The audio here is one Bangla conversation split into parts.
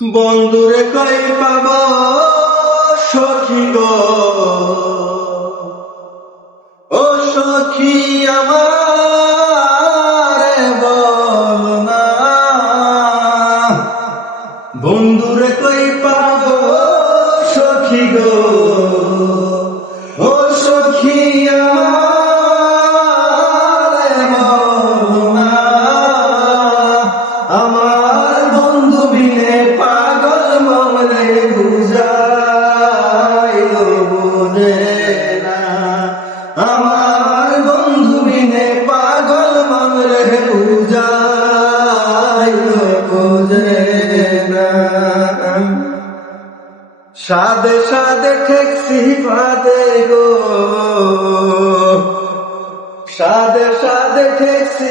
বন্ধুরে কই পাব সখী গো? আমার বন্ধু বিনে পাগল মমরে বুঝাই বোঝে না। সাদে সাদে ঠেকসি ফাদে গো। সাদে সাদে ঠেকসি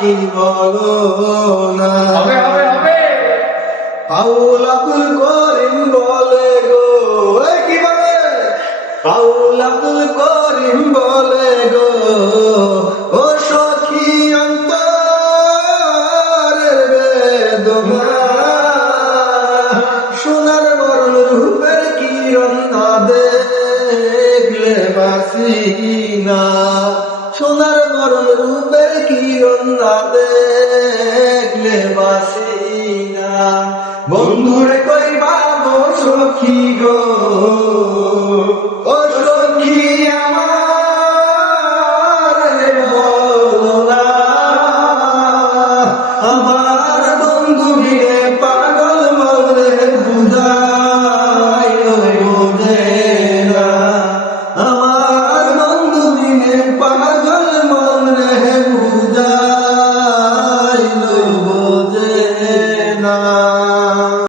কি বলো না। পাউল আব্দুল করিম বলে গো। কি বলে? পাউল আব্দুল করিম বলে গো। ও মদিনা সোনার বরণ রূপের কিরণ না দেখলে বাসি না বন্ধুর কই বাবো সখী গো।